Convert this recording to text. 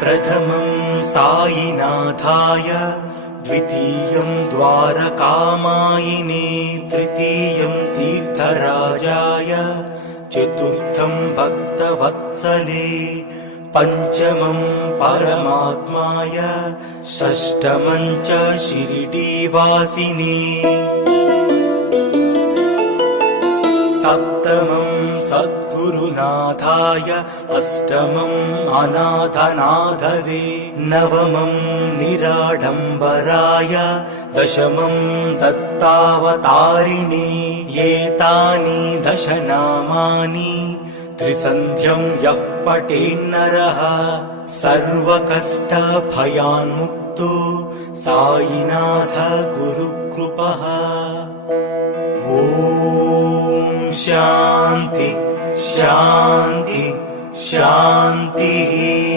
प्रथमं साईनाथाय, द्वितीयं द्वारकामायिने, तृतीयं तीर्थराजाय, चतुर्थं भक्तवत्सले, पंचमं परमात्माय, षष्ठमं च शिरडीवासिने, सप्तमं सद्गुरुनाथाय, अष्टमं अनाथनाथवे, नवमं निराडम्बराय, दशमं दत्तावतारिणे। एतानि दशनामानि त्रिसन्ध्यं यः पठेन्नरः सर्वकष्टभयान्मुक्तो साईनाथ गुरुकृपः। ॐ शान्ति शान्ति शान्तिः।